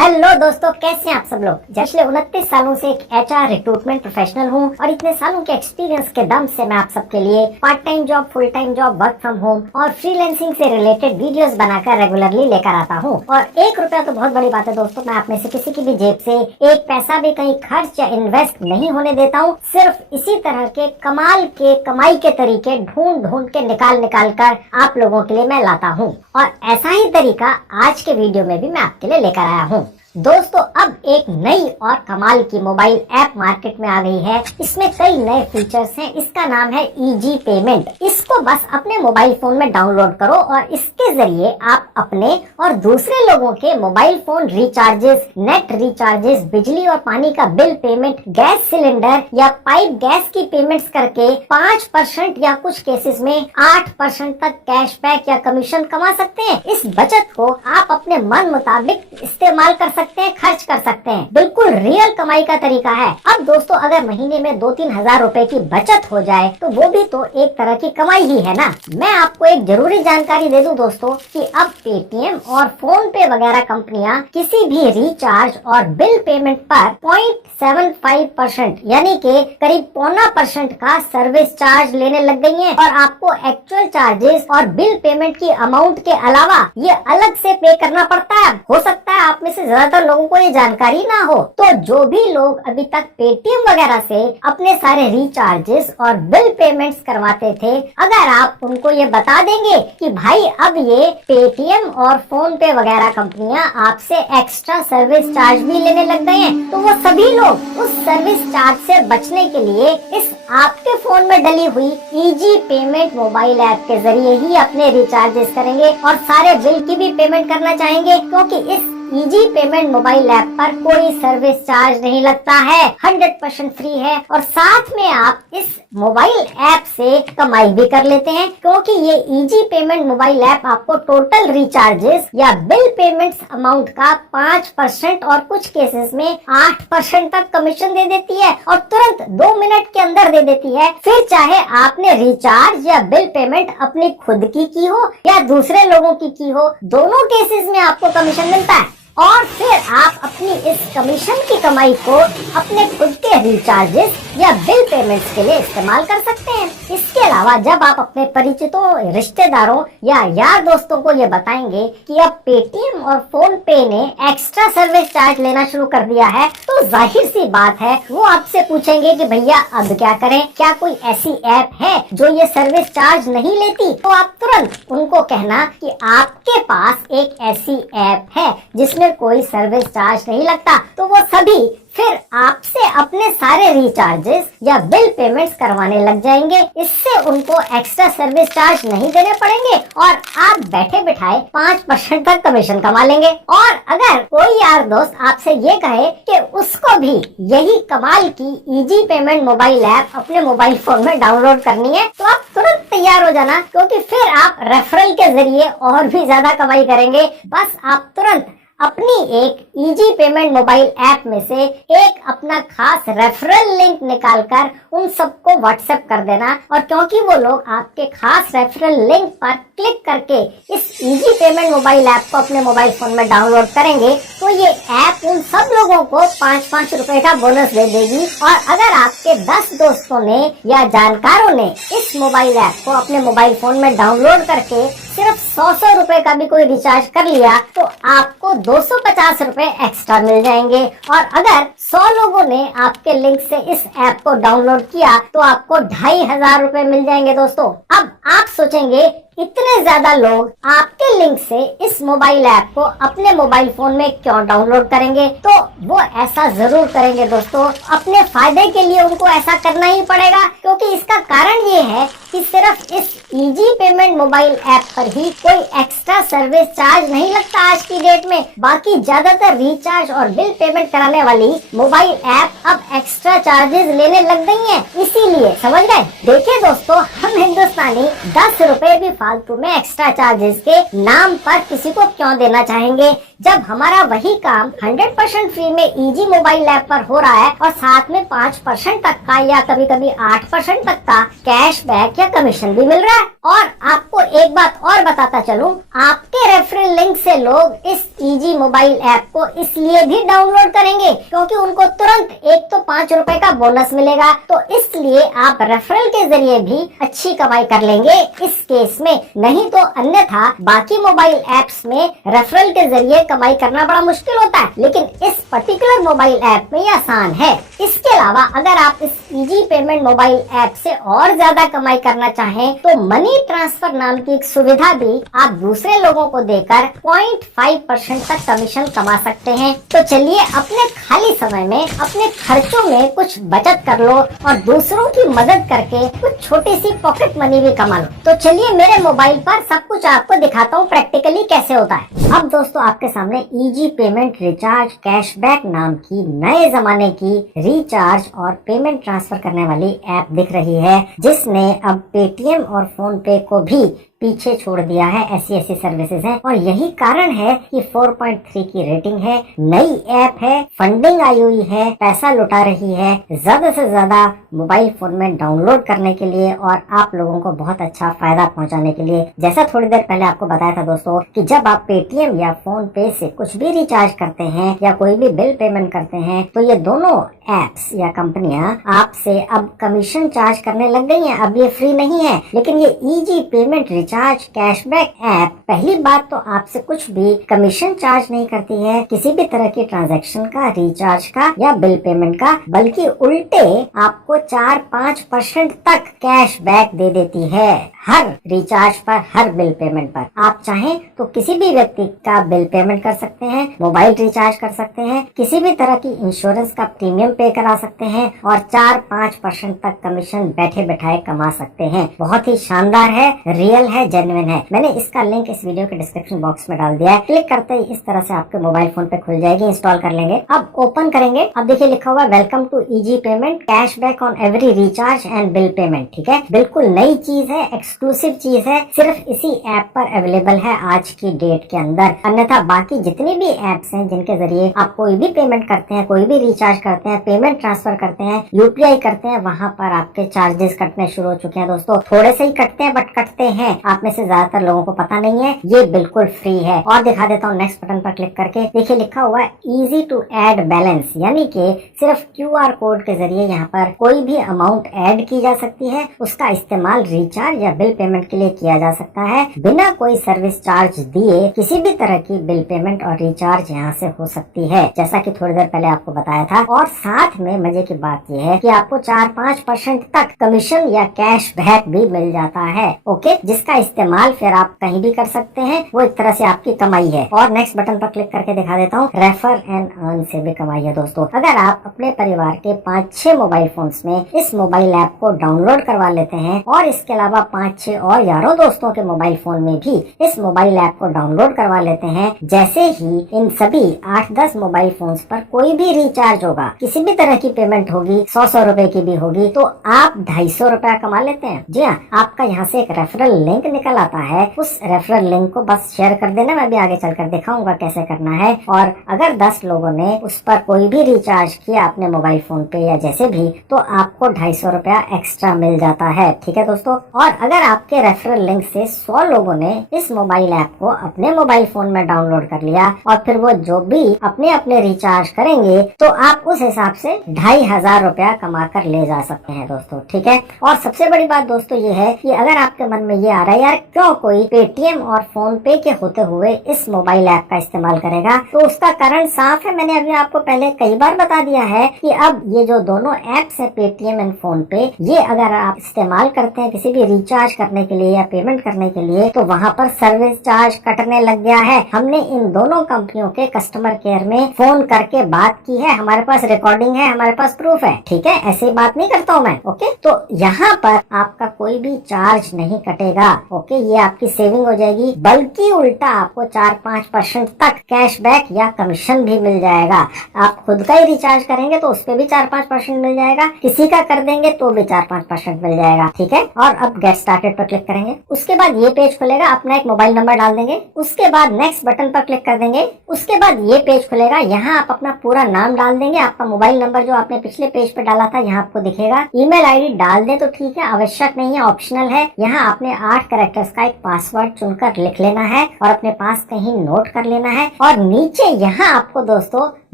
Hello दोस्तों, कैसे हैं आप सब लोग। पिछले 29 सालों से एक HR रिक्रूटमेंट प्रोफेशनल हूं और इतने सालों के एक्सपीरियंस के दम से मैं आप सबके लिए part time job, full time job, work from home और फ्रीलांसिंग से रिलेटेड वीडियोस बनाकर रेगुलरली लेकर आता हूं। और 1 रुपया तो बहुत बड़ी बात है दोस्तों। मैं आप में से किसी की भी जेब से एक पैसा भी कहीं खर्च या इन्वेस्ट नहीं होने देता हूँ। सिर्फ इसी तरह के कमाल के कमाई के तरीके ढूंढ ढूंढ के निकाल कर आप लोगों के लिए मैं लाता हूँ। और ऐसा ही तरीका आज के वीडियो में भी मैं आपके लिए लेकर आया हूँ। दोस्तों, अब एक नई और कमाल की मोबाइल ऐप मार्केट में आ गई है। इसमें कई नए फीचर्स हैं। इसका नाम है इजी पेमेंट। इसको बस अपने मोबाइल फोन में डाउनलोड करो और इसके जरिए आप अपने और दूसरे लोगों के mobile phone recharges, net recharges, बिजली और पानी का बिल पेमेंट, गैस सिलेंडर या पाइप गैस की पेमेंट्स करके 5% या कुछ केसेस में 8% तक कैशबैक या कमीशन कमा सकते हैं। इस बचत को आप अपने मन मुताबिक इस्तेमाल कर सकते हैं, खर्च कर सकते हैं। बिल्कुल रियल कमाई का तरीका है। अब दोस्तों, अगर महीने में 2-3 हजार रुपए की बचत हो जाए तो वो भी तो एक तरह की कमाई ही है ना। मैं आपको एक जरूरी जानकारी दे दूं दोस्तों कि अब पेटीएम और फोन पे वगैरह कंपनियां किसी भी रिचार्ज और बिल पेमेंट पर 0.75% यानी कि करीब 0.25% का सर्विस चार्ज लेने लग गई हैं। और आपको एक्चुअल चार्जेस और बिल पेमेंट की अमाउंट के अलावा ये अलग से पे करना पड़ता है। हो सकता है आप में से ज्यादातर लोगों को ये जानकारी ना हो। तो जो भी लोग अभी तक पेटीएम वगैरह से अपने सारे रिचार्जेस और बिल पेमेंट्स करवाते थे, अगर आप उनको ये बता देंगे कि भाई अब ये पेटीएम और फोन पे वगैरह कंपनियां आपसे एक्स्ट्रा सर्विस चार्ज भी लेने लग गए हैं, तो वो सभी लोग उस सर्विस चार्ज से बचने के लिए इस आपके फोन में डली हुई इजी पेमेंट मोबाइल ऐप के जरिए ही अपने रिचार्जेस करेंगे और सारे बिल की भी पेमेंट करना चाहेंगे, क्योंकि इस इजी पेमेंट मोबाइल ऐप पर कोई सर्विस चार्ज नहीं लगता है, 100% फ्री है। और साथ में आप इस मोबाइल ऐप से कमाई भी कर लेते हैं, क्योंकि ये इजी पेमेंट मोबाइल ऐप आपको टोटल रिचार्जेस या बिल पेमेंट्स अमाउंट का 5% और कुछ केसेस में 8% तक कमीशन दे देती है और तुरंत 2 मिनट के अंदर दे देती है। फिर चाहे आपने रिचार्ज या बिल पेमेंट अपनी खुद की हो या दूसरे लोगों की हो, दोनों केसेस में आपको कमीशन मिलता है। और फिर आप अपनी इस कमीशन की कमाई को अपने खुद के रिचार्जेस या बिल पेमेंट्स के लिए इस्तेमाल कर सकते हैं। इसके अलावा जब आप अपने परिचितों, रिश्तेदारों या यार दोस्तों को ये बताएंगे कि अब पेटीएम और फोन पे ने एक्स्ट्रा सर्विस चार्ज लेना शुरू कर दिया है, तो जाहिर सी बात है वो आपसे पूछेंगे कि भैया अब क्या करें, क्या कोई ऐसी ऐप है जो ये सर्विस चार्ज नहीं लेती। तो आप तुरंत उनको कहना कि आपके पास एक ऐसी ऐप है जिसमें कोई सर्विस चार्ज नहीं लगता। तो वो सभी फिर आपसे अपने सारे रिचार्जेस या बिल पेमेंट्स करवाने लग जाएंगे। इससे उनको एक्स्ट्रा सर्विस चार्ज नहीं देने पड़ेंगे और आप बैठे बिठाए 5% तक कमीशन कमा लेंगे। और अगर कोई यार दोस्त आपसे ये कहे कि उसको भी यही कमाल की इजी पेमेंट मोबाइल ऐप अपने मोबाइल फोन में डाउनलोड करनी है, तो आप तुरंत तैयार हो जाना, क्योंकि फिर आप रेफरल के जरिए और भी ज्यादा कमाई करेंगे। बस आप तुरंत अपनी एक इजी पेमेंट मोबाइल ऐप में से एक अपना खास रेफरल लिंक निकालकर उन सबको व्हाट्सएप कर देना। और क्योंकि वो लोग आपके खास रेफरल लिंक पर क्लिक करके इस इजी पेमेंट मोबाइल ऐप को अपने मोबाइल फोन में डाउनलोड करेंगे, तो ये ऐप उन सब लोगों को 5-5 रुपए का बोनस दे देगी। और अगर आपके 10 दोस्तों ने या जानकारों ने इस मोबाइल ऐप को अपने मोबाइल फोन में डाउनलोड करके सिर्फ 100 रुपए का भी कोई रिचार्ज कर लिया, तो आपको 250 रुपए एक्स्ट्रा मिल जाएंगे। और अगर 100 लोगों ने आपके लिंक से इस ऐप को डाउनलोड किया तो आपको 2500 रुपए मिल जाएंगे दोस्तों। अब आप सोचेंगे इतने ज्यादा लोग आपके लिंक से इस मोबाइल ऐप को अपने मोबाइल फोन में क्यों डाउनलोड करेंगे, तो वो ऐसा जरूर करेंगे दोस्तों। अपने फायदे के लिए उनको ऐसा करना ही पड़ेगा, क्योंकि इसका कारण ये है कि सिर्फ इस इजी पेमेंट मोबाइल ऐप पर ही कोई एक्स्ट्रा सर्विस चार्ज नहीं लगता आज की डेट में। बाकी ज्यादातर रिचार्ज और बिल पेमेंट कराने वाली मोबाइल ऐप अब एक्स्ट्रा चार्जेस लेने लग गई हैं। इसीलिए समझ गए। देखिए दोस्तों, हम हिंदुस्तानी 10 रुपए भी फालतू में एक्स्ट्रा चार्जेस के नाम पर किसी को क्यों देना चाहेंगे, जब हमारा वही काम 100% फ्री में इजी मोबाइल ऐप पर हो रहा है और साथ में 5% तक का या कभी कभी 8% तक का कैशबैक क्या कमीशन भी मिल रहा है। और आपको एक बात और बताता चलूं, आपके रेफरल लिंक से लोग इस इजी मोबाइल ऐप को इसलिए भी डाउनलोड करेंगे क्योंकि उनको तुरंत एक तो 5 रुपए का बोनस मिलेगा, तो इसलिए आप रेफरल के जरिए भी अच्छी कमाई कर लेंगे इस केस में। नहीं तो अन्यथा बाकी मोबाइल ऐप्स में रेफरल के जरिए कमाई करना बड़ा मुश्किल होता है, लेकिन इस पर्टिकुलर मोबाइल ऐप में ये आसान है। इसके अलावा अगर आप इस इजी पेमेंट मोबाइल ऐप से और ज्यादा कमाई करना चाहें तो मनी ट्रांसफर नाम की एक सुविधा भी आप दूसरे लोगों को देकर 0.5% तक कमीशन कमा सकते हैं। तो चलिए अपने खाली समय में अपने खर्चों में कुछ बचत कर लो और दूसरों की मदद करके कुछ छोटी सी पॉकेट मनी भी कमा लो। तो चलिए मेरे मोबाइल पर सब कुछ आपको दिखाता हूँ प्रैक्टिकली कैसे होता है। अब दोस्तों आपके सामने इजी पेमेंट रिचार्ज कैशबैक नाम की नए जमाने की रिचार्ज और पेमेंट ट्रांसफर करने वाली ऐप दिख रही है, जिसने अब पेटीएम और फोन पे को भी पीछे छोड़ दिया है। ऐसी सर्विसेज हैं और यही कारण है कि 4.3 की रेटिंग है, नई ऐप है, फंडिंग आई हुई है, पैसा लुटा रही है ज्यादा से ज्यादा मोबाइल फोन में डाउनलोड करने के लिए और आप लोगों को बहुत अच्छा फायदा पहुंचाने के लिए। जैसा थोड़ी देर पहले आपको बताया था दोस्तों कि जब आप पेटीएम या फोन पे से कुछ भी रिचार्ज करते हैं या कोई भी बिल पेमेंट करते हैं तो ये दोनों एप्स या कंपनियां आपसे अब कमीशन चार्ज करने लग गई हैं। अब ये फ्री नहीं है, लेकिन ये easy payment recharge cashback app पहली बात तो आपसे कुछ भी कमीशन चार्ज नहीं करती है किसी भी तरह की ट्रांजैक्शन का, रिचार्ज का या बिल पेमेंट का, बल्कि उल्टे आपको 4-5% तक कैशबैक दे देती है हर रिचार्ज पर, हर बिल पेमेंट पर। आप चाहें तो किसी भी व्यक्ति का बिल पेमेंट कर सकते हैं, मोबाइल रिचार्ज कर सकते हैं, किसी भी तरह की इंश्योरेंस का प्रीमियम पे करा सकते हैं और 4-5% तक कमीशन बैठे बैठाए कमा सकते हैं। बहुत ही शानदार है, रियल है, जेन्युइन है। मैंने इसका लिंक इस वीडियो के डिस्क्रिप्शन बॉक्स में डाल दिया है। क्लिक करते ही इस तरह से आपके मोबाइल फोन पे खुल जाएगी, इंस्टॉल कर लेंगे। अब ओपन करेंगे, अब देखिए लिखा हुआ welcome to easy payment cashback on every recharge and bill payment. ठीक है, बिल्कुल नई चीज है, एक्सक्लूसिव चीज है, सिर्फ इसी ऐप पर अवेलेबल है आज की डेट के अंदर। अन्यथा बाकी जितनी भी ऐप्स हैं जिनके जरिए आप कोई भी पेमेंट करते हैं, कोई भी रिचार्ज करते हैं, पेमेंट ट्रांसफर करते हैं, यूपीआई करते हैं, वहाँ पर आपके चार्जेस कटने शुरू हो चुके हैं दोस्तों। थोड़े से ही कटते हैं बट कटते हैं, आप में से ज्यादातर लोगों को पता नहीं है। ये बिल्कुल फ्री है। और दिखा देता हूँ नेक्स्ट बटन पर क्लिक करके, देखिए लिखा हुआ है इजी टू ऐड बैलेंस, यानी कि सिर्फ क्यूआर कोड के जरिए यहाँ पर कोई भी अमाउंट ऐड की जा सकती है, उसका इस्तेमाल रिचार्ज या बिल पेमेंट के लिए किया जा सकता है बिना कोई सर्विस चार्ज दिए। किसी भी तरह की बिल पेमेंट और रिचार्ज यहाँ से हो सकती है, जैसा कि थोड़ी देर पहले आपको बताया था। और साथ में मजे की बात यह है कि आपको 4-5% तक कमीशन या कैश बैक भी मिल जाता है। ओके, जिसका इस्तेमाल फिर आप कहीं भी कर सकते हैं, वो एक तरह से आपकी कमाई है। और नेक्स्ट बटन पर क्लिक करके दिखा देता हूँ, रेफर एंड अर्न से भी कमाई है दोस्तों। अगर आप अपने परिवार के 5-6 मोबाइल फोन्स में इस मोबाइल ऐप को डाउनलोड करवा लेते हैं और इसके अलावा 5-6 और यारों दोस्तों के मोबाइल फोन में भी इस मोबाइल ऐप को डाउनलोड करवा लेते हैं, जैसे ही इन सभी 8-10 मोबाइल फोन्स पर कोई भी रिचार्ज होगा, किसी भी तरह की पेमेंट होगी, 100 रुपए की भी होगी, तो आप 250 रुपया कमा लेते हैं। जी हाँ, आपका यहाँ से एक रेफरल लिंक निकल आता है, उस रेफरल लिंक को बस शेयर कर देना, मैं भी आगे चलकर दिखाऊंगा कैसे करना है। और अगर 10 लोगों ने उस पर कोई भी रिचार्ज किया अपने मोबाइल फोन पे या जैसे भी, तो आपको 250 रुपया एक्स्ट्रा मिल जाता है। ठीक है दोस्तों, और अगर आपके रेफरल लिंक से 100 लोगों ने इस मोबाइल ऐप को अपने मोबाइल फोन में डाउनलोड कर लिया और फिर वो जो भी अपने अपने रिचार्ज करेंगे, तो आप उस हिसाब से 2500 रुपया कमा कर ले जा सकते हैं दोस्तों। ठीक है, और सबसे बड़ी बात दोस्तों ये है कि अगर आपके मन में ये आ रहा है यार क्यों कोई पेटीएम और फोन पे के होते हुए इस मोबाइल ऐप का इस्तेमाल करेगा, तो उसका कारण साफ है। मैंने अभी आपको पहले कई बार बता दिया है कि अब ये जो दोनों ऐप्स है पेटीएम एंड फोन पे, ये अगर आप इस्तेमाल करते हैं किसी भी रिचार्ज करने के लिए या पेमेंट करने के लिए, तो वहाँ पर सर्विस चार्ज कटने लग गया है। हमने इन दोनों कंपनियों के कस्टमर केयर में फोन करके बात की है, हमारे पास रिकॉर्डिंग है, हमारे पास प्रूफ है। ठीक है, ऐसी बात नहीं करता हूँ मैं। ओके, तो यहाँ पर आपका कोई भी चार्ज नहीं कटेगा। ओके, ये आपकी सेविंग हो जाएगी, बल्कि उल्टा आपको 4-5% तक कैशबैक या कमीशन भी मिल जाएगा। आप खुद का ही रिचार्ज करेंगे तो उस पर भी 4-5% मिल जाएगा, किसी का कर देंगे तो भी 4-5% मिल जाएगा। ठीक है, और अब गेट स्टार्टेड पर क्लिक करेंगे। उसके बाद ये पेज खुलेगा, अपना एक मोबाइल नंबर डाल देंगे, उसके बाद नेक्स्ट बटन पर क्लिक कर देंगे। उसके बाद ये पेज खुलेगा, यहाँ आप अपना पूरा नाम डाल देंगे, आपका मोबाइल नंबर जो आपने पिछले पेज पे डाला था यहाँ आपको दिखेगा। ईमेल आईडी डाल दे तो ठीक है, आवश्यक नहीं है, ऑप्शनल है। यहाँ आपने 8 कैरेक्टर्स का एक पासवर्ड चुनकर लिख लेना है और अपने पास कहीं नोट कर लेना है। और नीचे यहाँ आपको दोस्तों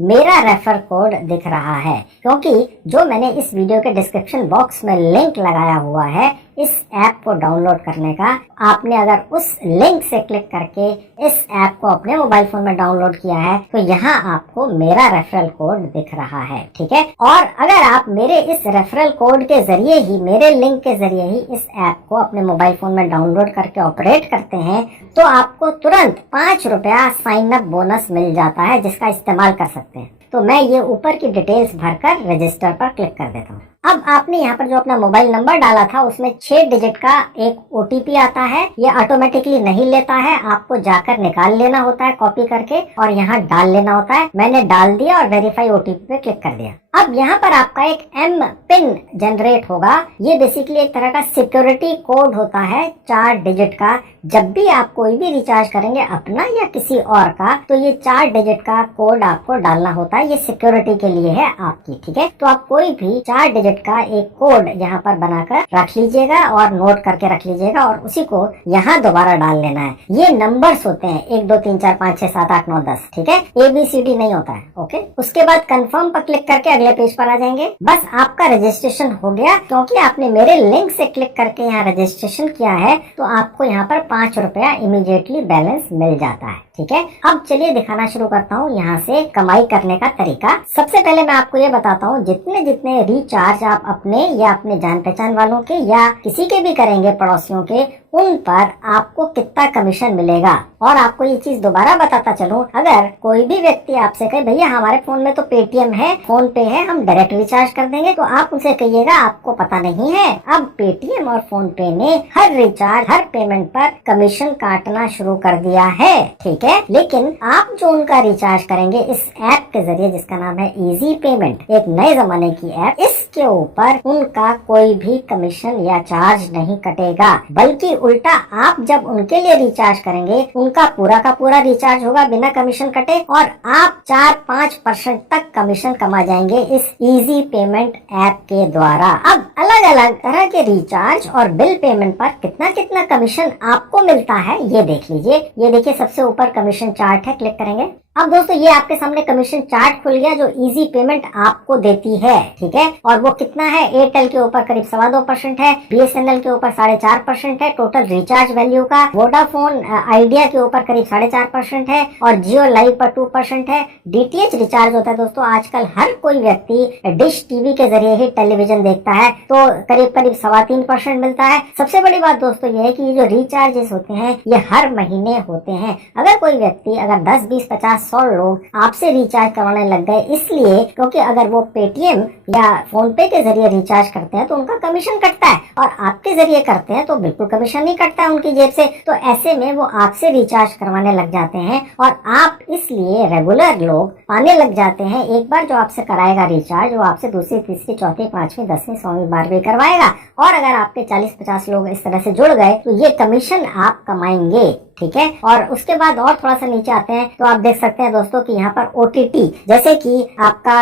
मेरा रेफर कोड दिख रहा है, क्योंकि जो मैंने इस वीडियो के डिस्क्रिप्शन बॉक्स में लिंक लगाया हुआ है इस ऐप को डाउनलोड करने का, आपने अगर उस लिंक से क्लिक करके इस ऐप को अपने मोबाइल फोन में डाउनलोड किया है तो यहाँ आपको मेरा रेफरल कोड दिख रहा है। ठीक है, और अगर आप मेरे इस रेफरल कोड के जरिए ही, मेरे लिंक के जरिए ही इस ऐप को अपने मोबाइल फोन में डाउनलोड करके ऑपरेट करते हैं तो आपको तुरंत 5 रुपया साइन अप बोनस मिल जाता है, जिसका इस्तेमाल कर सकते हैं। तो मैं ये ऊपर की डिटेल्स भरकर रजिस्टर पर क्लिक कर देता हूँ। अब आपने यहाँ पर जो अपना मोबाइल नंबर डाला था उसमें 6 डिजिट का एक OTP आता है, ये ऑटोमेटिकली नहीं लेता है, आपको जाकर निकाल लेना होता है कॉपी करके और यहाँ डाल लेना होता है। मैंने डाल दिया और वेरीफाई OTP पे क्लिक कर दिया। अब यहाँ पर आपका एक M पिन जनरेट होगा, ये बेसिकली एक तरह का सिक्योरिटी कोड होता है 4 डिजिट का। जब भी आप कोई भी रिचार्ज करेंगे अपना या किसी और का, तो ये 4 डिजिट का कोड आपको डालना होता है, ये सिक्योरिटी के लिए है आपकी। ठीक है, तो आप कोई भी 4 डिजिट का एक कोड यहाँ पर बनाकर रख लीजिएगा और नोट करके रख लीजिएगा और उसी को यहाँ दोबारा डाल लेना है। ये नंबर्स होते हैं 1 2 3 4 5 6 7 8 9 10। ठीक है, ABCD नहीं होता है। ओके, उसके बाद कंफर्म पर क्लिक करके अगले पेज पर आ जाएंगे। बस आपका रजिस्ट्रेशन हो गया, क्योंकि आपने मेरे लिंक से क्लिक करके यहाँ रजिस्ट्रेशन किया है तो आपको यहाँ पर 5 रुपया इमीडिएटली बैलेंस मिल जाता है। ठीक है, अब चलिए दिखाना शुरू करता हूँ यहाँ से कमाई करने का तरीका। सबसे पहले मैं आपको ये बताता हूँ, जितने जितने रिचार्ज आप अपने या अपने जान पहचान वालों के या किसी के भी करेंगे पड़ोसियों के, उन पर आपको कितना कमीशन मिलेगा। और आपको ये चीज दोबारा बताता चलूं, अगर कोई भी व्यक्ति आपसे कहे भैया हमारे फोन में तो पेटीएम है, फोन पे है, हम डायरेक्ट रिचार्ज कर देंगे, तो आप उनसे कहिएगा आपको पता नहीं है, अब पेटीएम और फोन पे ने हर रिचार्ज, हर पेमेंट पर कमीशन काटना शुरू कर दिया है। ठीक है, लेकिन आप जो उनका रिचार्ज करेंगे इस ऐप के जरिए, जिसका नाम है इजी पेमेंट, एक नए जमाने की ऐप, इसके ऊपर उनका कोई भी कमीशन या चार्ज नहीं कटेगा, बल्कि उल्टा आप जब उनके लिए रिचार्ज करेंगे उनका पूरा का पूरा रिचार्ज होगा बिना कमीशन कटे और आप 4-5% तक कमीशन कमा जाएंगे इस इजी पेमेंट ऐप के द्वारा। अब अलग अलग तरह के रिचार्ज और बिल पेमेंट पर कितना कितना कमीशन आपको मिलता है ये देख लीजिए। ये देखिए सबसे ऊपर कमीशन चार्ट है, क्लिक करेंगे। अब दोस्तों ये आपके सामने कमीशन चार्ट खुल गया जो इजी पेमेंट आपको देती है। ठीक है, और वो कितना है, एयरटेल के ऊपर करीब 2.25% है, BSNL के ऊपर 4.5% है टोटल रिचार्ज वैल्यू का, वोडाफोन आइडिया के ऊपर करीब 4.5% है और जियो लाइव पर 2% है। DTH रिचार्ज होता है दोस्तों, आजकल हर कोई व्यक्ति डिश टीवी के जरिए ही टेलीविजन देखता है, तो करीब 3.5% मिलता है। सबसे बड़ी बात दोस्तों ये है कि ये जो रिचार्जेस होते हैं ये हर महीने होते हैं। अगर कोई व्यक्ति, अगर 10, 20, 50, 100 लोग आपसे रिचार्ज करवाने लग गए, इसलिए क्योंकि अगर वो पेटीएम या फोन पे के जरिए रिचार्ज करते हैं तो उनका कमीशन कटता है और आपके जरिए करते हैं तो बिल्कुल कमीशन नहीं कटता है उनकी जेब से, तो ऐसे में वो आपसे रिचार्ज करवाने लग जाते हैं और आप इसलिए रेगुलर लोग पाने लग जाते हैं। एक बार जो आपसे कराएगा रिचार्ज वो आपसे दूसरी, तीसरी, चौथी, 5वीं, 10वीं, 100वीं बार भी करवाएगा और अगर आपके 40-50 लोग इस तरह से जुड़ गए तो ये कमीशन आप कमाएंगे। ठीक है, और उसके बाद और थोड़ा सा नीचे आते हैं तो आप देख सकते हैं दोस्तों कि यहाँ पर OTT जैसे कि आपका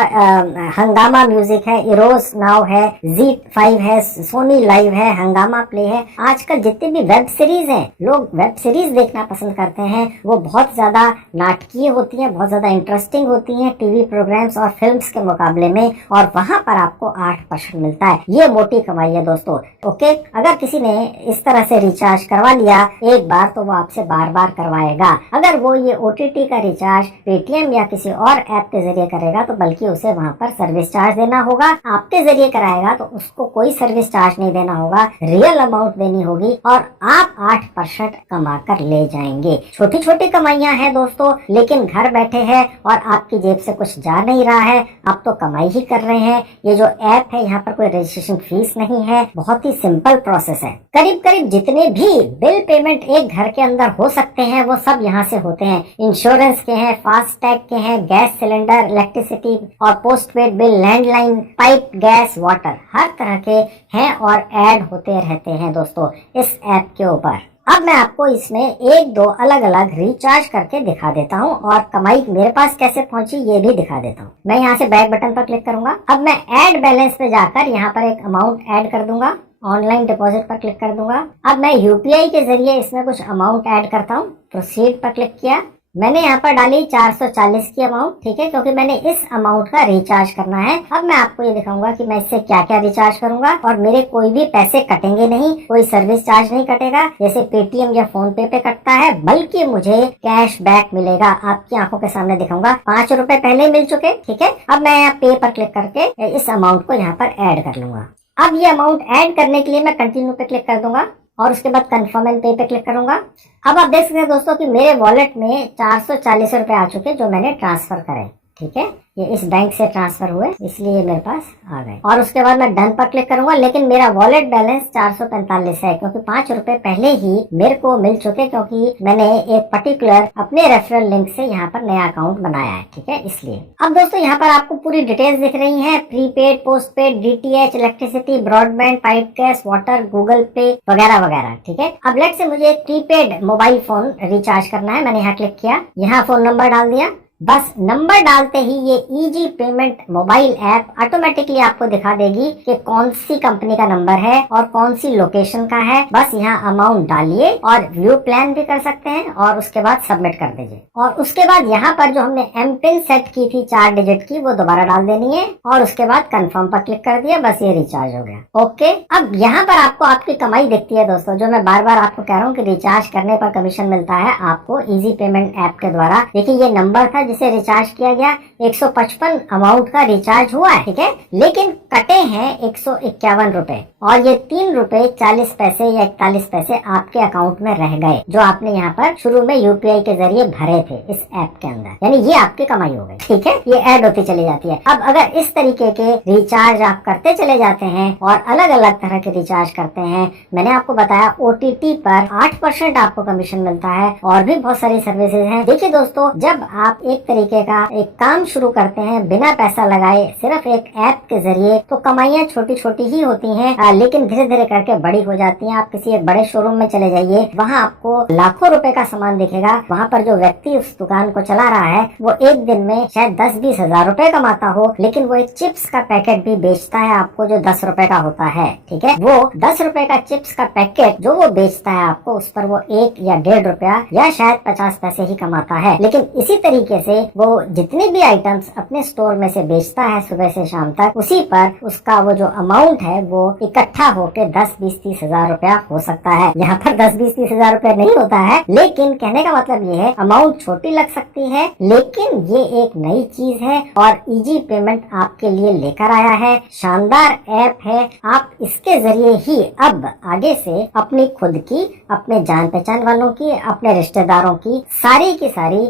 हंगामा म्यूजिक है, इरोस नाउ है, Z5 है, सोनी लाइव है, हंगामा प्ले है। आजकल जितनी भी वेब सीरीज हैं, लोग वेब सीरीज देखना पसंद करते हैं, वो बहुत ज्यादा नाटकीय होती हैं, बहुत ज्यादा इंटरेस्टिंग होती हैं टीवी प्रोग्राम्स और फिल्म्स के मुकाबले में, और वहाँ पर आपको 8% मिलता है। ये मोटी कमाई है दोस्तों। ओके, अगर किसी ने इस तरह से रिचार्ज करवा लिया एक बार तो वो आपसे बार बार करवाएगा। अगर वो ये OTT का रिचार्ज पेटीएम या किसी और ऐप के जरिए करेगा तो बल्कि उसे वहाँ पर सर्विस चार्ज देना होगा। आपके जरिए कराएगा तो उसको कोई सर्विस चार्ज नहीं देना होगा, रियल अमाउंट देनी होगी और आप 8% कमा कर ले जाएंगे। छोटी छोटी कमाइयां हैं दोस्तों, लेकिन घर बैठे हैं और आपकी जेब से कुछ जा नहीं रहा है, आप तो कमाई ही कर रहे हैं। ये जो ऐप है यहाँ पर कोई रजिस्ट्रेशन फीस नहीं है, बहुत ही सिंपल प्रोसेस है। करीब करीब जितने भी बिल पेमेंट एक घर के अंदर हो सकते हैं वो सब यहाँ से होते हैं। इंश्योरेंस के हैं, फास्टैग के हैं, गैस सिलेंडर, इलेक्ट्रिसिटी और postpaid bill, landline, pipe, gas, water, हर तरह के हैं और ऐड होते रहते हैं दोस्तों इस ऐप के ऊपर। अब मैं आपको इसमें एक दो अलग अलग रिचार्ज करके दिखा देता हूँ और कमाई मेरे पास कैसे पहुंची ये भी दिखा देता हूँ। मैं यहाँ से बैक बटन पर क्लिक करूंगा। अब मैं ऐड बैलेंस पे जाकर यहाँ पर एक अमाउंट ऐड कर दूंगा। ऑनलाइन डिपॉजिट पर क्लिक कर दूंगा। अब मैं UPI के जरिए इसमें कुछ अमाउंट ऐड करता हूँ। प्रोसीड पर क्लिक किया। मैंने यहाँ पर डाली 440 की अमाउंट, ठीक है, क्योंकि मैंने इस अमाउंट का रिचार्ज करना है। अब मैं आपको ये दिखाऊंगा कि मैं इससे क्या क्या रिचार्ज करूंगा और मेरे कोई भी पैसे कटेंगे नहीं, कोई सर्विस चार्ज नहीं कटेगा जैसे पेटीएम या फोन पे कटता है, बल्कि मुझे कैश बैक मिलेगा। आपकी आंखों के सामने दिखाऊंगा। 5 रुपए पहले मिल चुके, ठीक है। अब मैं यहाँ पे पर क्लिक करके इस अमाउंट को यहाँ पर ऐड कर लूंगा। अब ये अमाउंट ऐड करने के लिए मैं कंटिन्यू पे क्लिक कर दूंगा और उसके बाद कंफर्म एंड पे क्लिक करूंगा। अब आप देख सकते हैं दोस्तों कि मेरे वॉलेट में 440 रुपए आ चुके जो मैंने ट्रांसफर करे, ठीक है। ये इस बैंक से ट्रांसफर हुए इसलिए मेरे पास आ गए और उसके बाद मैं डन पर क्लिक करूंगा। लेकिन मेरा वॉलेट बैलेंस 445 है क्योंकि 5 रुपए पहले ही मेरे को मिल चुके, क्योंकि मैंने एक पर्टिकुलर अपने रेफरल लिंक से यहाँ पर नया अकाउंट बनाया है, ठीक है, इसलिए। अब दोस्तों यहाँ पर आपको पूरी डिटेल्स दिख रही है, prepaid, postpaid, DTH, electricity, broadband, pipe, gas, water, Google पे वगैरह वगैरह, ठीक है। अब लेट से मुझे प्रीपेड मोबाइल फोन रिचार्ज करना है। मैंने यहाँ क्लिक किया, यहाँ फोन नंबर डाल दिया। बस नंबर डालते ही ये easy payment mobile app automatically आपको दिखा देगी कि कौन सी कंपनी का नंबर है और कौन सी लोकेशन का है। बस यहाँ अमाउंट डालिए और व्यू प्लान भी कर सकते हैं और उसके बाद सबमिट कर दीजिए। और उसके बाद यहाँ पर जो हमने एमपिन सेट की थी 4 डिजिट की, वो दोबारा डाल देनी है और उसके बाद कंफर्म पर क्लिक कर दिया। बस ये रिचार्ज हो गया। ओके, अब यहाँ पर आपको आपकी कमाई दिखती है दोस्तों, जो मैं बार बार आपको कह रहा हूँ कि रिचार्ज करने पर कमीशन मिलता है आपको इजी पेमेंट ऐप के द्वारा। देखिए ये नंबर था जिसे रिचार्ज किया गया, 155 अमाउंट का रिचार्ज हुआ है, ठीक है, लेकिन कटे हैं 151 रुपए और ये 3 रुपए 40 पैसे या 41 पैसे आपके अकाउंट में रह गए जो आपने यहाँ पर शुरू में UPI के जरिए भरे थे इस ऐप के अंदर, यानी ये आपकी कमाई हो गई, ठीक है। ये ऐड होती चली जाती है। अब अगर इस तरीके के रिचार्ज आप करते चले जाते हैं और अलग अलग तरह के रिचार्ज करते हैं, मैंने आपको बताया OTT पर 8% आपको कमीशन मिलता है और भी बहुत सारी सर्विसेज हैं। देखिए दोस्तों, जब आप एक तरीके का एक काम शुरू करते हैं बिना पैसा लगाए, सिर्फ एक ऐप के जरिए, तो कमाइयाँ छोटी छोटी ही होती हैं, लेकिन धीरे धीरे करके बड़ी हो जाती हैं। आप किसी एक बड़े शोरूम में चले जाइए, वहाँ आपको लाखों रुपए का सामान दिखेगा। वहाँ पर जो व्यक्ति उस दुकान को चला रहा है वो एक दिन में शायद 10-20 हजार रुपए कमाता हो, लेकिन वो एक चिप्स का पैकेट भी बेचता है आपको जो 10 रुपए का होता है, ठीक है। वो 10 रुपए का चिप्स का पैकेट जो वो बेचता है आपको, उस पर वो 1 या 1.5 रुपया या शायद 50 पैसे ही कमाता है। लेकिन इसी तरीके से वो जितने भी आइटम्स अपने स्टोर में से बेचता है सुबह से शाम तक, उसी पर उसका वो जो अमाउंट है वो इकट्ठा होके 10-20-30 हजार रुपया हो सकता है। यहाँ पर 10-20-30 हजार रुपया नहीं होता है, लेकिन कहने का मतलब ये है अमाउंट छोटी लग सकती है, लेकिन ये एक नई चीज है और इजी पेमेंट आपके लिए लेकर आया है। शानदार ऐप है। आप इसके जरिए ही अब आगे से अपनी खुद की, अपने जान पहचान वालों की, अपने रिश्तेदारों की सारी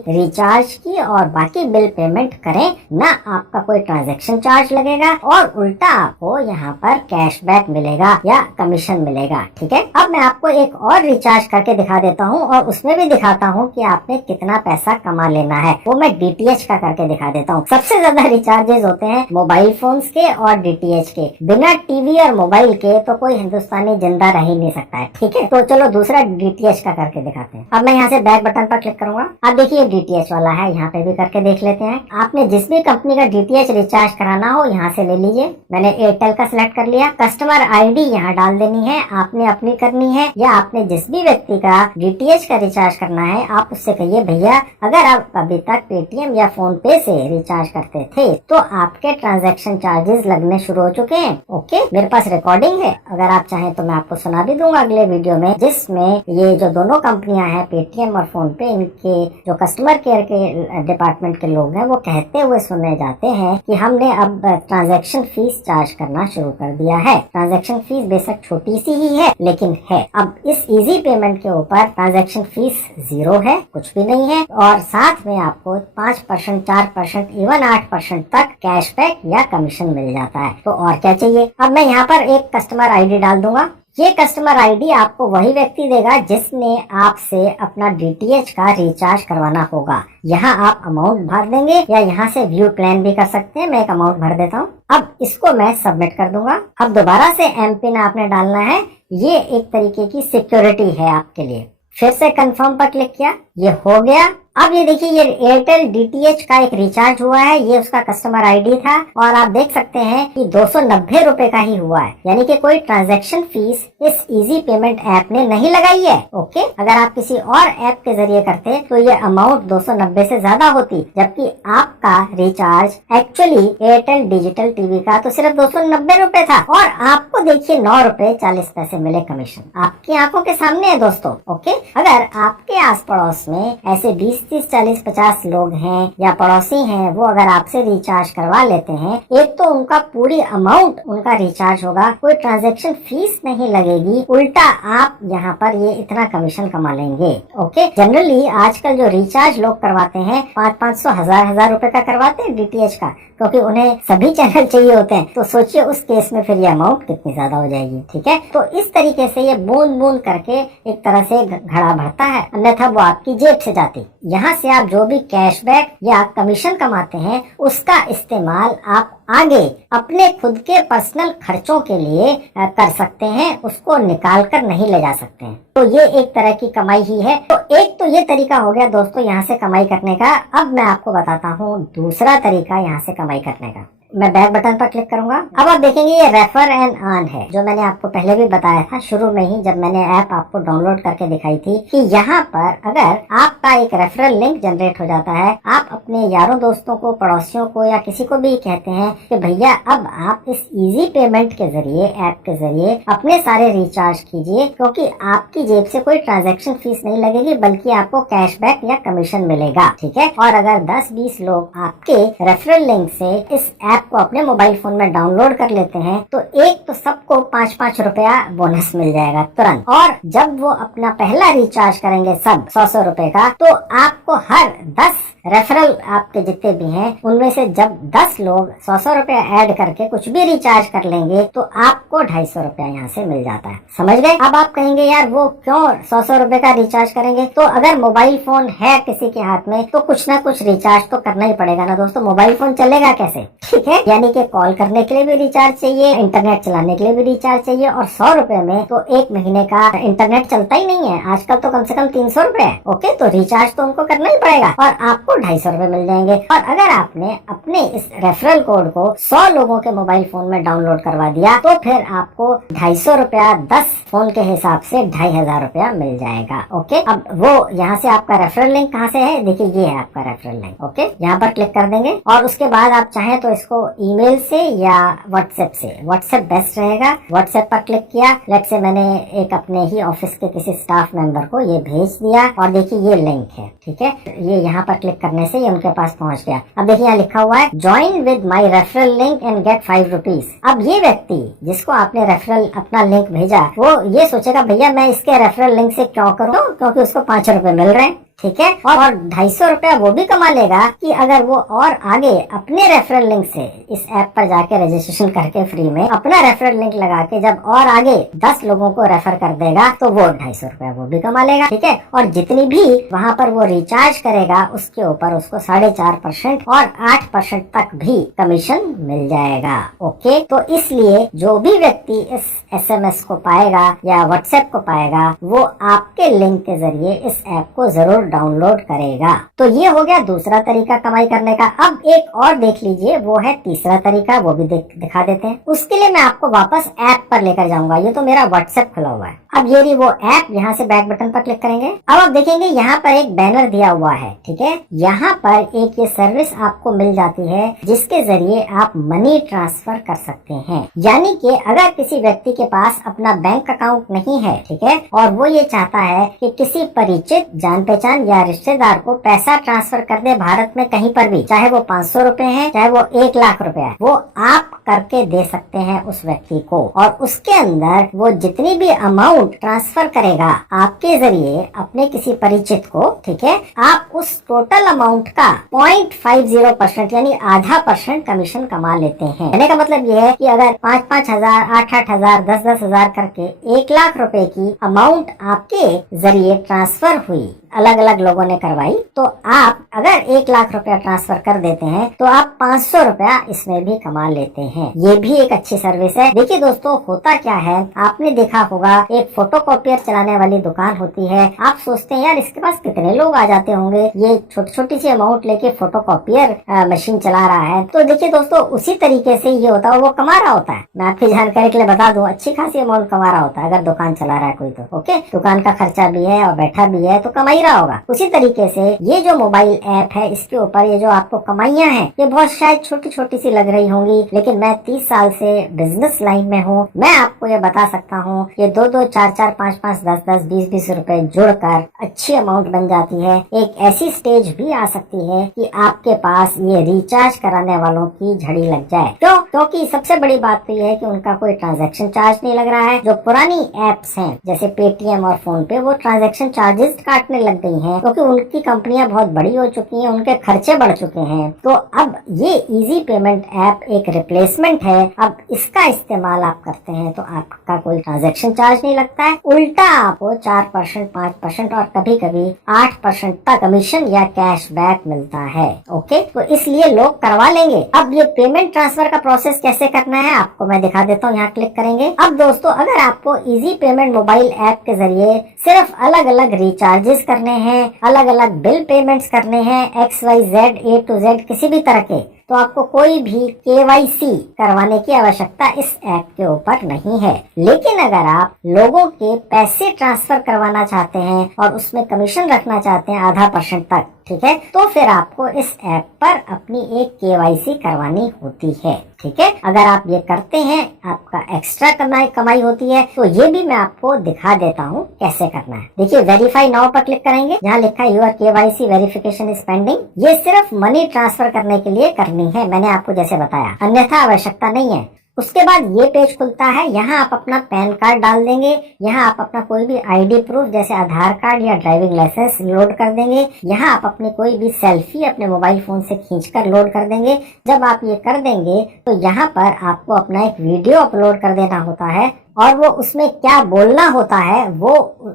रिचार्ज की और बाकी बिल पेमेंट करें ना। आपका कोई ट्रांजैक्शन चार्ज लगेगा और उल्टा आपको यहाँ पर कैशबैक मिलेगा या कमीशन मिलेगा, ठीक है। अब मैं आपको एक और रिचार्ज करके दिखा देता हूँ और उसमें भी दिखाता हूँ कि आपने कितना पैसा कमा लेना है। वो मैं DTH का करके दिखा देता हूँ। सबसे ज्यादा रिचार्जेस होते हैं मोबाइल फोन्स के और DTH के। बिना टीवी और मोबाइल के तो कोई हिंदुस्तानी जिंदा रह ही नहीं सकता है, ठीक है। तो चलो दूसरा DTH का करके दिखाते हैं। अब मैं यहाँ से बैक बटन पर क्लिक करूंगा। अब देखिए DTH वाला है, यहाँ पे भी करके देख लेते हैं। आपने जिस भी कंपनी का डीटीएच रिचार्ज कराना हो यहाँ से ले लीजिए। मैंने एयरटेल का सिलेक्ट कर लिया। कस्टमर आईडी यहाँ डाल देनी है, आपने अपनी करनी है, या आपने जिस भी व्यक्ति का डीटीएच का रिचार्ज करना है आप उससे कहिए भैया अगर आप अभी तक पेटीएम या फोन पे से रिचार्ज करते थे तो आपके ट्रांजैक्शन चार्जेस लगने शुरू हो चुके हैं। ओके, मेरे पास रिकॉर्डिंग है, अगर आप चाहें तो मैं आपको सुना भी दूंगा अगले वीडियो में, जिसमें ये जो दोनों कंपनियां हैं पेटीएम और फोन पे, इनके जो कस्टमर केयर के डिपार्टमेंट के लोग हैं वो कहते हुए सुने जाते हैं कि हमने अब ट्रांजैक्शन फीस चार्ज करना शुरू कर दिया है। ट्रांजैक्शन फीस बेशक छोटी सी ही है लेकिन है। अब इस इजी पेमेंट के ऊपर ट्रांजैक्शन फीस 0 है, कुछ भी नहीं है, और साथ में आपको 5%, 4%, इवन 8% तक कैशबैक या कमीशन मिल जाता है। तो और क्या चाहिए। अब मैं यहाँ पर एक कस्टमर आईडी डाल दूंगा। ये कस्टमर आईडी आपको वही व्यक्ति देगा जिसने आपसे अपना डीटीएच का रिचार्ज करवाना होगा। यहाँ आप अमाउंट भर देंगे या यहाँ से व्यू प्लान भी कर सकते हैं। मैं एक अमाउंट भर देता हूँ। अब इसको मैं सबमिट कर दूंगा। अब दोबारा से एमपिन आपने डालना है। ये एक तरीके की सिक्योरिटी है आपके लिए। फिर से कंफर्म पर क्लिक किया, ये हो गया। अब ये देखिए ये एयरटेल डीटीएच का एक रिचार्ज हुआ है, ये उसका कस्टमर आईडी था और आप देख सकते हैं कि 290 रुपए का ही हुआ है, यानी कि कोई ट्रांजैक्शन फीस इस इजी पेमेंट ऐप ने नहीं लगाई है। ओके, अगर आप किसी और ऐप के जरिए करते तो ये अमाउंट 290 से ज्यादा होती, जबकि आपका recharge actually Airtel digital TV का तो सिर्फ 290 रुपए था और आपको देखिए 9 रुपए 40 पैसे मिले कमीशन। आपकी आंखों के सामने है दोस्तों। ओके, अगर आपके आस पड़ोस में ऐसे 20, 30, 40, 50 लोग हैं या पड़ोसी हैं, वो अगर आपसे रिचार्ज करवा लेते हैं, एक तो उनका पूरी अमाउंट उनका रिचार्ज होगा, कोई ट्रांजैक्शन फीस नहीं लगेगी, उल्टा आप यहाँ पर ये इतना कमीशन कमा लेंगे। ओके, जनरली आजकल जो रिचार्ज लोग करवाते हैं 500, 1000 रुपए का करवाते हैं डीटीएच का, क्योंकि उन्हें सभी चैनल चाहिए होते हैं। तो सोचिए उस केस में फिर ये अमाउंट कितनी ज्यादा हो जाएगी। ठीक है, तो इस तरीके से ये बूंद बूंद करके एक तरह से घड़ा भरता है, अन्यथा वो आपकी जेब से जाती। यहाँ से आप जो भी कैशबैक या कमीशन कमाते हैं उसका इस्तेमाल आप आगे अपने खुद के पर्सनल खर्चों के लिए कर सकते हैं, उसको निकाल कर नहीं ले जा सकते हैं। तो ये एक तरह की कमाई ही है। तो एक तो ये तरीका हो गया दोस्तों यहाँ से कमाई करने का। अब मैं आपको बताता हूँ दूसरा तरीका यहाँ से कमाई करने का। मैं बैक बटन पर क्लिक करूंगा। अब आप देखेंगे ये रेफर एंड अर्न है, जो मैंने आपको पहले भी बताया था शुरू में ही जब मैंने ऐप आपको डाउनलोड करके दिखाई थी, कि यहाँ पर अगर आपका एक रेफरल लिंक जनरेट हो जाता है, आप अपने यारों दोस्तों को, पड़ोसियों को या किसी को भी कहते हैं कि भैया अब आप इस इजी पेमेंट के जरिए, ऐप के जरिए अपने सारे रिचार्ज कीजिए, क्योंकि आपकी जेब से कोई ट्रांजैक्शन फीस नहीं लगेगी, बल्कि आपको कैशबैक या कमीशन मिलेगा। ठीक है, और अगर 10-20 लोग आपके रेफरल लिंक से इस ऐप को अपने मोबाइल फोन में डाउनलोड कर लेते हैं तो एक तो सबको 5-5 रुपया बोनस मिल जाएगा तुरंत। और जब वो अपना पहला रिचार्ज करेंगे सब 100 रुपए का, तो आपको हर 10 रेफरल आपके जितने भी हैं उनमें से जब 10 लोग 100 रुपया ऐड करके कुछ भी रिचार्ज कर लेंगे तो आपको 250 रुपया यहाँ से मिल जाता है। समझ गए। अब आप कहेंगे यार वो क्यों 100 रुपए का रिचार्ज करेंगे, तो अगर मोबाइल फोन है किसी के हाथ में तो कुछ ना कुछ रिचार्ज तो करना ही पड़ेगा ना दोस्तों। मोबाइल फोन चलेगा कैसे। ठीक है, यानी कि कॉल करने के लिए भी रिचार्ज चाहिए, इंटरनेट चलाने के लिए भी रिचार्ज चाहिए, और 100 रुपए में तो एक महीने का इंटरनेट चलता ही नहीं है। आजकल तो कम से कम 300 रुपए है। ओके, तो रिचार्ज तो उनको करना ही पड़ेगा और आपको 250 रुपए मिल जाएंगे। और अगर आपने अपने इस रेफरल कोड को 100 लोगों के मोबाइल फोन में डाउनलोड करवा दिया तो फिर आपको 250 रुपया 10 फोन के हिसाब से 2500 रुपया मिल जाएगा। ओके, अब वो यहाँ से आपका रेफरल लिंक कहाँ से है, देखिए ये है आपका रेफरल लिंक। ओके, यहाँ पर क्लिक कर देंगे और उसके बाद आप चाहें तो इसको ईमेल से या व्हाट्सएप से, व्हाट्सएप बेस्ट रहेगा। व्हाट्सएप पर क्लिक किया, लेट से मैंने एक अपने ही ऑफिस के किसी स्टाफ मेंबर को ये भेज दिया और देखिए ये लिंक है। ठीक है, ये यहाँ पर क्लिक करने से ये उनके पास पहुंच गया। अब देखिए यहाँ लिखा हुआ है join with my referral link and get 5 rupees. अब ये व्यक्ति जिसको आपने रेफरल अपना लिंक भेजा वो ये सोचेगा भैया मैं इसके रेफरल लिंक से क्यों करूँ, क्योंकि उसको 5 रुपए मिल रहे हैं। ठीक है, और 250 रुपया वो भी कमा लेगा कि अगर वो और आगे अपने रेफरल लिंक से इस ऐप पर जाके रजिस्ट्रेशन करके फ्री में अपना रेफरल लिंक लगा के जब और आगे 10 लोगों को रेफर कर देगा तो वो 250 रुपया वो भी कमा लेगा। ठीक है, और जितनी भी वहाँ पर वो रिचार्ज करेगा उसके ऊपर उसको 4.5% और 8% तक भी कमीशन मिल जाएगा। ओके, तो इसलिए जो भी व्यक्ति इस SMS को पाएगा या व्हाट्सएप को पाएगा वो आपके लिंक के जरिए इस ऐप को जरूर डाउनलोड करेगा। तो ये हो गया दूसरा तरीका कमाई करने का। अब एक और देख लीजिए, वो है तीसरा तरीका, वो भी दिखा देते हैं। उसके लिए मैं आपको वापस ऐप पर लेकर जाऊंगा। ये तो मेरा व्हाट्सएप खुला हुआ है। अब ये रही वो ऐप, यहाँ से बैक बटन पर क्लिक करेंगे। अब आप देखेंगे यहाँ पर एक बैनर दिया हुआ है, ठीक है। यहाँ पर एक ये सर्विस आपको मिल जाती है जिसके जरिए आप मनी ट्रांसफर कर सकते हैं। यानी कि अगर किसी व्यक्ति के पास अपना बैंक अकाउंट नहीं है, ठीक है, और वो ये चाहता है कि किसी परिचित, जान पहचान या रिश्तेदार को पैसा ट्रांसफर कर दे भारत में कहीं पर भी, चाहे वो 500 रुपए है, चाहे वो 1 लाख रुपए है, वो आप करके दे सकते हैं उस व्यक्ति को। और उसके अंदर वो जितनी भी अमाउंट ट्रांसफर करेगा आपके जरिए अपने किसी परिचित को, ठीक है, आप उस टोटल अमाउंट का 0.50% यानी आधा % कमीशन कमा लेते हैं। कहने का मतलब ये है कि अगर 5-5 हजार, 8-8 हजार, 10-10 हजार करके 1 लाख रुपए की अमाउंट आपके जरिए ट्रांसफर हुई, अलग अलग लोगों ने करवाई, तो आप अगर 1 लाख रुपया ट्रांसफर कर देते हैं तो आप 500 रुपया इसमें भी कमा लेते हैं। ये भी एक अच्छी सर्विस है। देखिए दोस्तों, होता क्या है, आपने देखा होगा एक फोटोकॉपियर चलाने वाली दुकान होती है। आप सोचते हैं यार इसके पास कितने लोग आ जाते होंगे, ये छोटी छोटी सी अमाउंट लेके फोटोकॉपियर मशीन चला रहा है। तो देखिए दोस्तों, उसी तरीके से ये होता है, वो कमा रहा होता है। मैं आपकी जानकारी के लिए बता दूं, अच्छी खासी अमाउंट कमा रहा होता है अगर दुकान चला रहा है कोई तो। ओके, दुकान का खर्चा भी है और बैठा भी है तो कमाई रहा होगा। उसी तरीके से ये जो मोबाइल ऐप है, इसके ऊपर ये जो आपको कमाइयां हैं, ये बहुत शायद छोटी छोटी सी लग रही होंगी, लेकिन मैं 30 साल से बिजनेस लाइन में हूँ। मैं आपको ये बता सकता हूँ, ये 2-2, 4-4, 5-5, 10-10, 20-20 रुपए जुड़कर अच्छी अमाउंट बन जाती है। एक ऐसी स्टेज भी आ सकती है कि आपके पास ये रिचार्ज कराने वालों की झड़ी लग जाए। क्यों? क्योंकि सबसे बड़ी बात तो ये है कि उनका कोई ट्रांजैक्शन चार्ज नहीं लग रहा है। जो पुरानी एप्स हैं जैसे पेटीएम और फोन पे, वो ट्रांजैक्शन चार्जेस काटने लग गई हैं क्योंकि उनकी कंपनियां बहुत बड़ी हो चुकी हैं, उनके खर्चे बढ़ चुके हैं। तो अब ये इजी पेमेंट ऐप एक रिप्लेसमेंट है। अब इसका इस्तेमाल आप करते हैं तो आपका कोई ट्रांजैक्शन चार्ज नहीं लगता है, उल्टा आपको 4%, 5% और कभी कभी 8% तक कमीशन या कैशबैक मिलता है। ओके, तो इसलिए लोग करवा लेंगे। अब ये पेमेंट ट्रांसफर का प्रोसेस कैसे करना है आपको मैं दिखा देता हूँ। यहाँ क्लिक करेंगे। अब दोस्तों, अगर आपको इजी पेमेंट मोबाइल ऐप के जरिए सिर्फ अलग अलग रिचार्जेस करने हैं, अलग अलग बिल पेमेंट्स करने हैं, XYZ A to Z किसी भी तरह के, तो आपको कोई भी KYC करवाने की आवश्यकता इस ऐप के ऊपर नहीं है। लेकिन अगर आप लोगों के पैसे ट्रांसफर करवाना चाहते हैं और उसमें कमीशन रखना चाहते हैं आधा % तक, ठीक है, तो फिर आपको इस ऐप पर अपनी एक KYC करवानी होती है। ठीक है, अगर आप ये करते हैं आपका एक्स्ट्रा कमाई होती है। तो ये भी मैं आपको दिखा देता हूँ कैसे करना है। देखिए, वेरीफाई नाउ पर क्लिक करेंगे। जहाँ लिखा है your KYC verification is pending. ये सिर्फ मनी ट्रांसफर करने के लिए करनी है, मैंने आपको जैसे बताया, अन्यथा आवश्यकता नहीं है। उसके बाद ये पेज खुलता है। यहाँ आप अपना पैन कार्ड डाल देंगे। यहाँ आप अपना कोई भी ID प्रूफ जैसे आधार कार्ड या ड्राइविंग लाइसेंस लोड कर देंगे। यहाँ आप अपनी कोई भी सेल्फी अपने मोबाइल फोन से खींचकर लोड कर देंगे। जब आप ये कर देंगे तो यहाँ पर आपको अपना एक वीडियो अपलोड कर देना होता है और वो उसमें क्या बोलना होता है वो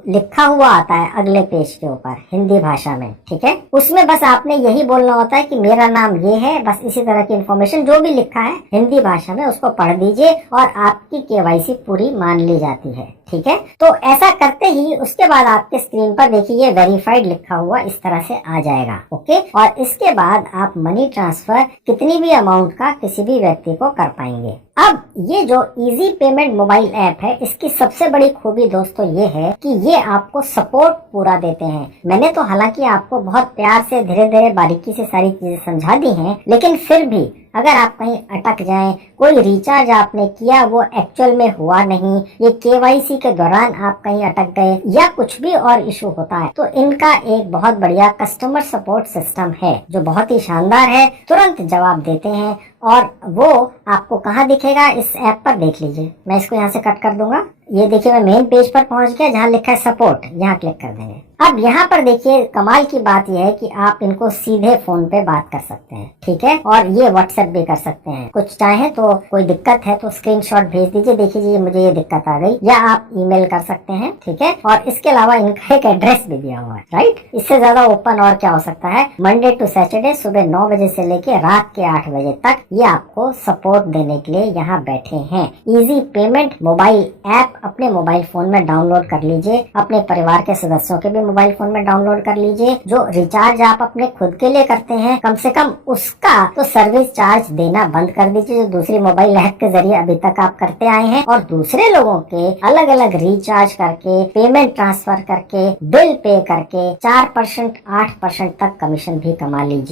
लिखा हुआ आता है अगले पेज के ऊपर हिंदी भाषा में। ठीक है, उसमें बस आपने यही बोलना होता है कि मेरा नाम ये है, बस इसी तरह की इन्फॉर्मेशन जो भी लिखा है हिंदी भाषा में उसको पढ़ दीजिए और आपकी KYC पूरी मान ली जाती है। ठीक है, तो ऐसा करते ही उसके बाद आपके स्क्रीन पर देखिए ये वेरीफाइड लिखा हुआ इस तरह से आ जाएगा। ओके, और इसके बाद आप मनी ट्रांसफर कितनी भी अमाउंट का किसी भी व्यक्ति को कर पाएंगे। अब ये जो इजी पेमेंट मोबाइल ऐप है, इसकी सबसे बड़ी खूबी दोस्तों ये है कि ये आपको सपोर्ट पूरा देते हैं। मैंने तो हालांकि आपको बहुत प्यार से धीरे धीरे बारीकी से सारी चीजें समझा दी हैं, लेकिन फिर भी अगर आप कहीं अटक जाएं, कोई रिचार्ज आपने किया वो एक्चुअल में हुआ नहीं, ये KYC के दौरान आप कहीं अटक गए या कुछ भी और इशू होता है, तो इनका एक बहुत बढ़िया कस्टमर सपोर्ट सिस्टम है जो बहुत ही शानदार है। तुरंत जवाब देते हैं और वो आपको कहाँ दिखेगा, इस ऐप पर देख लीजिए। मैं इसको यहाँ से कट कर दूंगा। ये देखिए मैं मेन पेज पर पहुंच गया जहाँ लिखा है सपोर्ट, यहाँ क्लिक कर देंगे। अब यहाँ पर देखिए कमाल की बात यह है कि आप इनको सीधे फोन पे बात कर सकते हैं। ठीक है, और ये व्हाट्सएप भी कर सकते हैं। कुछ चाहें तो कोई दिक्कत है तो स्क्रीनशॉट भेज दीजिए, देखिए जी मुझे ये दिक्कत आ गई, या आप ईमेल कर सकते हैं। ठीक है, और इसके अलावा इनका एक एड्रेस भी दिया हुआ है। राइट, इससे ज्यादा ओपन और क्या हो सकता है। मंडे टू सैटरडे सुबह 9 बजे से लेके रात के 8 बजे तक ये आपको सपोर्ट देने के लिए यहाँ बैठे हैं। इजी पेमेंट मोबाइल ऐप अपने मोबाइल फोन में डाउनलोड कर लीजिए, अपने परिवार के सदस्यों के भी मोबाइल फोन में डाउनलोड कर लीजिए। जो रिचार्ज आप अपने खुद के लिए करते हैं, कम से कम उसका तो सर्विस चार्ज देना बंद कर दीजिए, जो दूसरी मोबाइल ऐप के जरिए अभी तक आप करते आए हैं। और दूसरे लोगों के अलग अलग रिचार्ज करके, पेमेंट ट्रांसफर करके, बिल पे करके 4%, 8% तक कमीशन भी कमा लीजिए।